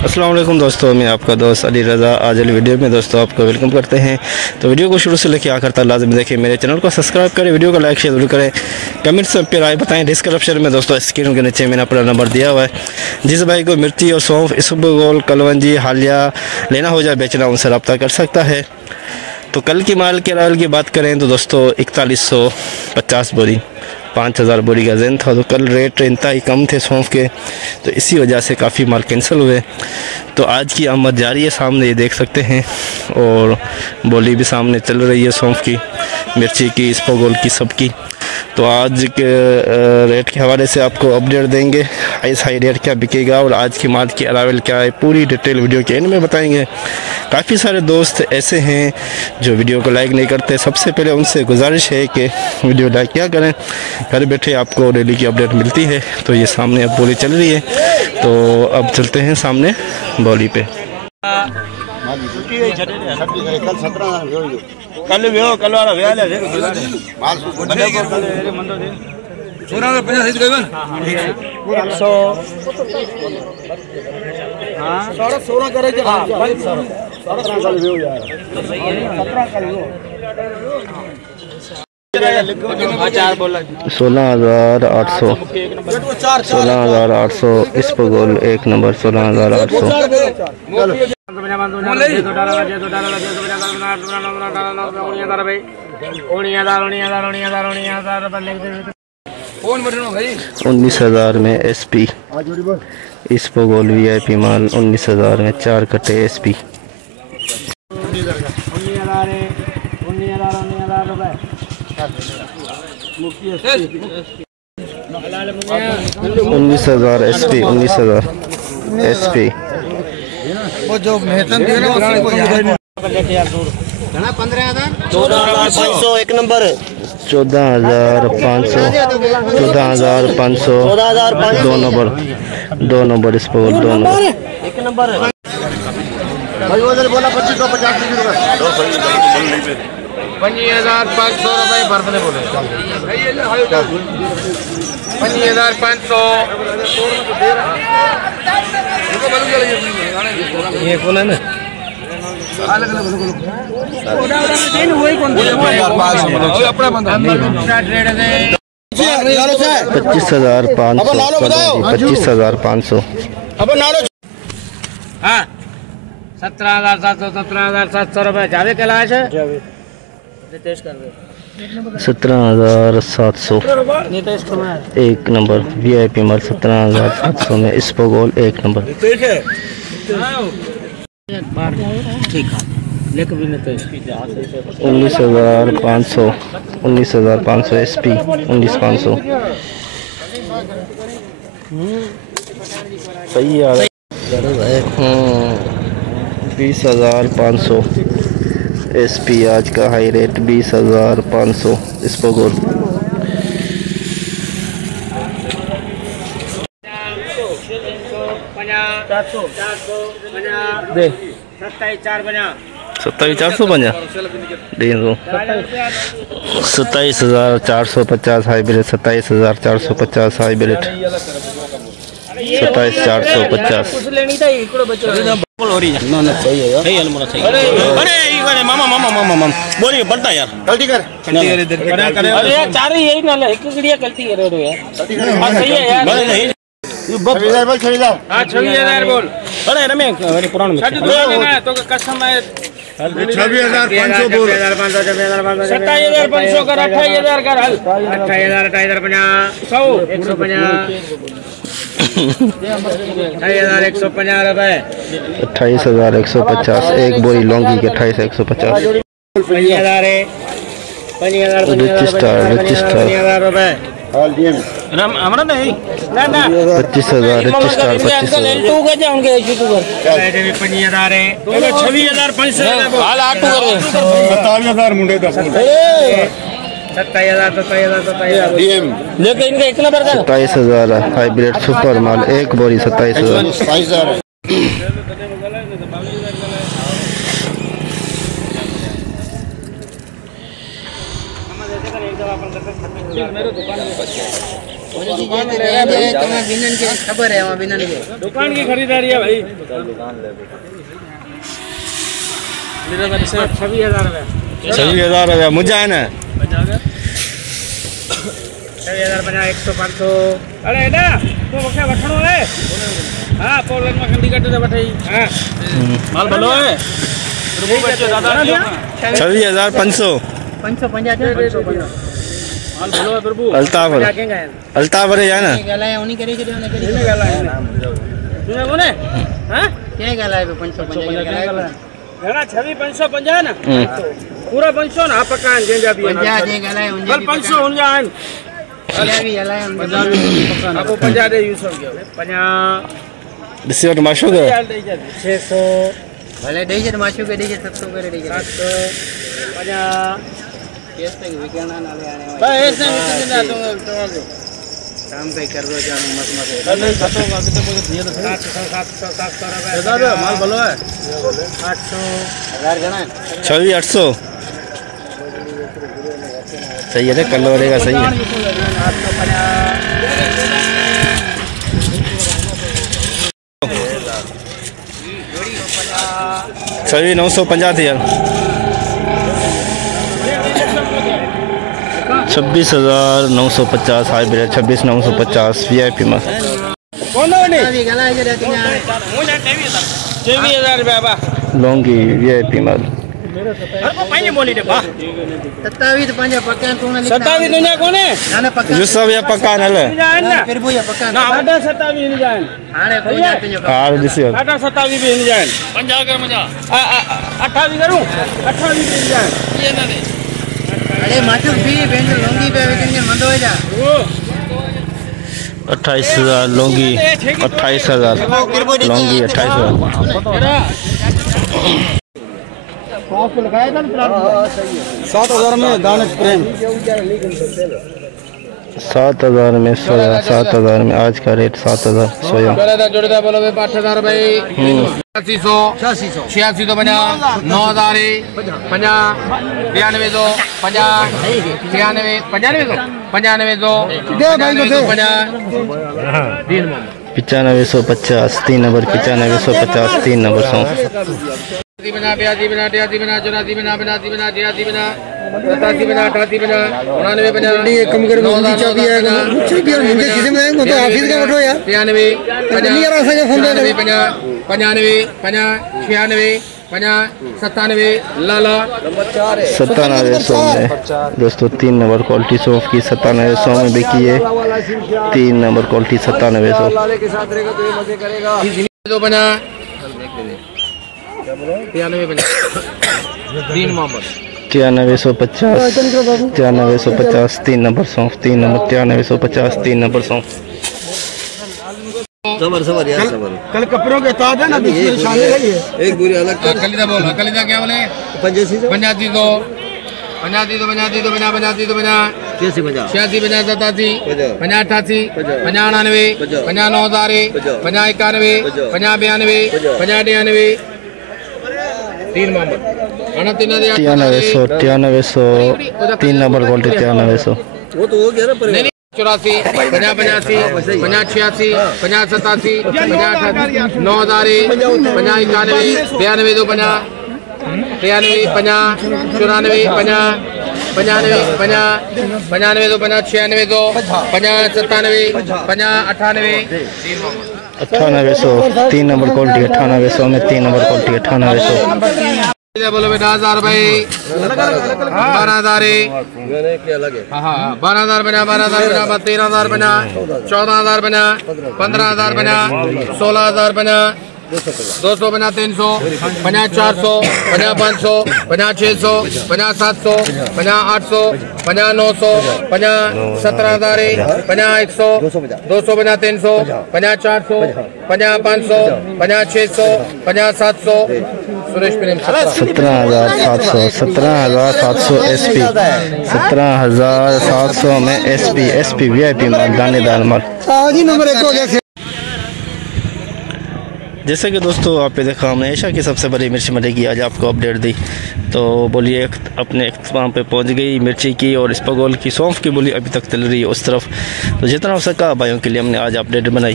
अस्सलाम वालेकुम दोस्तों, मैं आपका दोस्त अली रज़ा। आज वाली वीडियो में दोस्तों आपको वेलकम करते हैं। तो वीडियो को शुरू से लेकर आखिर तक लाजमी देखें। मेरे चैनल को सब्सक्राइब करें, वीडियो को लाइक शेयर जरूर करें, कमेंट्स पर राय बताएं। डिस्क्रिप्शन में दोस्तों स्क्रीन के नीचे मैंने अपना नंबर दिया हुआ है। जिस भाई को मिर्ची और सौंफ, इसबगोल, कलवंजी, हालिया लेना हो जाए बेचना, उनसे रब्ता कर सकता है। तो कल की माल के रायल की बात करें तो दोस्तों 4150 बोरी, 5000 बोरी का जन था। तो कल रेट इंतहाई कम थे सौंफ के, तो इसी वजह से काफ़ी माल कैंसिल हुए। तो आज की आमद जारी है, सामने ये देख सकते हैं, और बोली भी सामने चल रही है सौंफ की, मिर्ची की, इसबगोल की, सबकी। तो आज के रेट के हवाले से आपको अपडेट देंगे, हाई रेट क्या बिकेगा और आज की माल की अरावल क्या है, पूरी डिटेल वीडियो के एंड में बताएंगे। काफ़ी सारे दोस्त ऐसे हैं जो वीडियो को लाइक नहीं करते। सबसे पहले उनसे गुजारिश है कि वीडियो लाइक क्या करें, घर बैठे आपको डेली की अपडेट मिलती है। तो ये सामने अब बोली चल रही है, तो अब चलते हैं सामने बोली पे। कल वाला $16,800, 16,800 इसबगोल एक नंबर, 16,800। $19,000 में SP इसबगोल VIP माल, 19,000 में 4 कट्टे SP। 19,000 SP, 19,000 SP। वो जो मेहनत दिया ना उसको 14,500 एक नंबर, 14,500, 14,500 दो नंबर इसबगोल, 2 नंबर एक नंबर। भाई वो बोला 25 का 50 का 25,500 रुपये भरने बोले, 25,500। ये कौन है ना? 25,500, 17,700 रुपये जावे कैलाश है। 17,700 एक नंबर VIP माल, 17,700 में इसबगोल एक नंबर। ठीक है, लेकिन 19,500, 19,500 SP, 19,500 सही है। 20,500 SP आज का हाई रेट, 20,500 इसबगोल। दे 27,450 27,450 हाइब्रिड, 27,450 हाइब्रिड, 27,450। अरे मामा बोलिए बढ़ता यार, गलती कर अरे यार चार ही यही ना एक गिड़िया गलती कर रहे हो यार। सही है यार, नहीं 6,000 बोल 6,000। हाँ 6,000 बोल। अरे रमेश पुराना में तो कसम है 26,500 बोल, 27,500 कर, 28,000 कर, 28,000, 28,050, 150, 28,150 रुपए, 28,150 एक बोरी लौंगी के, 28,150। 5,000 है, 5,000 रजिस्टर रुपए। हमारा नहीं ना 25,000 रजिस्टर, 25,000 तू का जाऊंगे यूट्यूबर 5,000 है, 26,500 हाल 8 कर 27,000 मुंडे 27,000 लेकिन इनका एक नंबर का 27,000 हाइब्रिड सुपर माल एक बोरी, 27,000। मेरे दुकान में खबर है वहाँ बिना दुकान की खरीदारी है भाई। 26,000 रुपये। 26,000 रुपया मुझे है ना 6,050 100 500 अरे ना तो वखे वठणो है। हाँ पोलन में खंडी कटे वठे। हाँ माल भलो है। 26,500 माल भलो है प्रभु। अल्ताफ है ना गलाए उन्हीं करे छे ने करे तूने कोने? हां क्या गलाए 550 गलाए घणा 26,550 ना पूरा 500 ना पकान जेंजा भी 50 जे गलाए उन बल 500 उन जान भी गलाए उन अब 50 दे यूज हो गया 50 दिसियो तो माशो के 600 भले दे छे माशू के दे छे 700 करे दे छे 750 केस तक विकणा नाले आने भाई ऐसे ना तो काम पे कर दो जान मत नहीं खतो का कितने मुझे दिए तो 700 माल भलो है 800 1000 गणा 26,800 सही है कल रहेगा सही है 26,950 थी यार 26,950 हाइब्रिड 26,950 VIP में कौन है अभी गलाए जे रहती है 23,000 रुपया बा लॉन्गी VIP माल हर को पानी बोली दे बा 27 5 पक्का तू ने 27 दुनिया कोने ना पक्का जो सब ये पक्का नल जान ना फिर वो पक्का ना 27 नहीं जान हाने कोई जाते जो हां दिसियो 27 भी नहीं जान 50 कर मजा 28 करूं 28 भी नहीं जान ये ना दे अरे माचू भी बेंच लोंगी पे विकने मंदो है जा 28,000 लॉन्गी 28,000 लॉन्गी 28,000 लगाया था 7,000 में दानिश प्रेम 7,000 में सोया 7,000 में आज का रेट 7,000 सोया जोड़दा बोलो 8,000 भाई 86 तो 50 9,000 50 92 तो 50 93 95 तो 9550 3 नंबर 9550 3 नंबर 100 बना ब्याजी बना टियाजी बना चौरासी बना बनासी बना छियासी बना 87 बना 88 बना 99 बना ये कम कर मुंडी चाबी आएगा चाबी और मुंडी किसे में तो ऑफिस का बैठो यार 93 नहीं यार ऐसा फोन दे 95 96 97 लाला 9700 में दोस्तों 3 नंबर क्वालिटी सोफ की 9700 में बिकी है 3 नंबर क्वालिटी 9700 तो बना 93 बना 3 मोहम्मद 9350 3 नंबर सौंफ 3 नंबर 9350 3 नंबर सौंफ सबर यार सबर कल कपड़ों के ताज है ना बीच शामिल है ये एक बुरी अलग कलिदा बोल कलिदा क्या बोले 85 तो 85 तो बना 86 बना 87 बना 87 बना 88 बना 99 बना 9000 बना 91 बना 92 बना 93 3 मोहम्मद 9300 3 नंबर क्वालिटी 9300 वो तो हो गया ना 84 50 85 50 86 50 87 50 88 9000 50 91 92 तो 50 93 50 94 50 95 50 95 तो 50 96 तो 50 97 50 98 9800 3 नंबर क्वालिटी 9800 में 3 नंबर क्वालिटी 9800 बोलो बेटा 1000 भाई 12,000 हाँ 12,000 बना 12,000 बना 13,000 बना 14,000 बना 15,000 बना 16,000 बना 200 बना 300 बना 400 बना 500 बना 600 बना 700 बना 800 बना 900 बना 17,000 बना 100 200 बना 300 बना 400 बना 500 बना 600 बना 700 सुरेश प्रेम 17,700 SP 17,700 में SP VIP माल दानेदार माल नंबर 1 हो गया जैसे कि दोस्तों आप पे देखा हमने एशिया की सबसे बड़ी मिर्च मंडी की आज आपको अपडेट दी। तो बोलिए अपने इख्तिताम पे पहुंच गई मिर्ची की और इस्पगोल की, सौंफ की बोली अभी तक चल रही है उस तरफ। तो जितना हो सका भाइयों के लिए हमने आज अपडेट बनाई।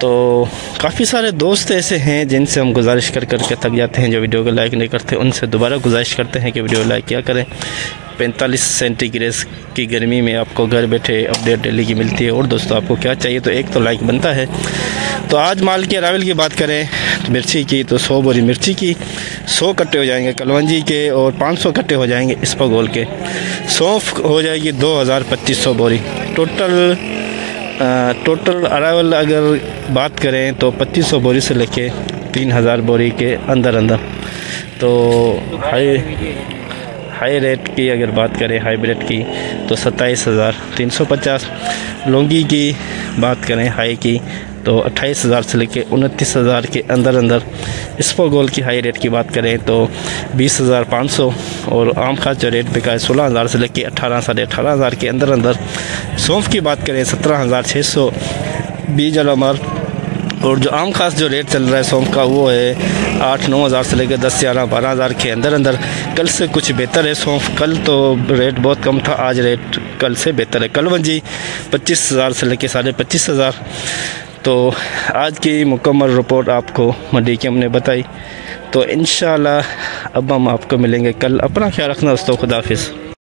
तो काफ़ी सारे दोस्त ऐसे हैं जिनसे हम गुजारिश कर के थक जाते हैं, जो वीडियो को लाइक नहीं करते। उनसे दोबारा गुजारिश करते हैं कि वीडियो लाइक किया करें। 45 सेंटीग्रेड की गर्मी में आपको घर बैठे अपडेट डेली की मिलती है। और दोस्तों आपको क्या चाहिए, तो एक तो लाइक बनता है। तो आज माल के अरावल की बात करें तो मिर्ची की, तो 100 बोरी मिर्ची की 100 कट्टे हो जाएंगे कलवंजी के और 500 कट्टे हो जाएंगे इस्पगोल के। सौंफ हो जाएगी 2000-2500 बोरी। टोटल अरावल अगर बात करें तो 2500 बोरी से लेके 3000 बोरी के अंदर। तो हाई रेट की अगर बात करें हाइब्रिड की तो 27,350। लौंगी की बात करें हाई की तो 28,000 से लेके 29,000 के अंदर। इस्पगोल की हाई रेट की बात करें तो 20,500। और आम खास जो रेट पे का है 16,000 से लेके 18,500 के अंदर। सौंफ की बात करें 17,600 बीज वाला माल। और जो आम खास जो रेट चल रहा है सौंफ का वो है 8-9,000 से लेकर 10-11-12,000 के अंदर। कल से कुछ बेहतर है सौंफ। कल तो रेट बहुत कम था, आज रेट कल से बेहतर है। कलवंजी 25,000 से लेकर 25,500। तो आज की मुकम्मल रिपोर्ट आपको मंडी की हमने बताई। तो इंशाल्लाह अब हम आपको मिलेंगे कल। अपना ख्याल रखना दोस्तों, खुदा हाफिज़।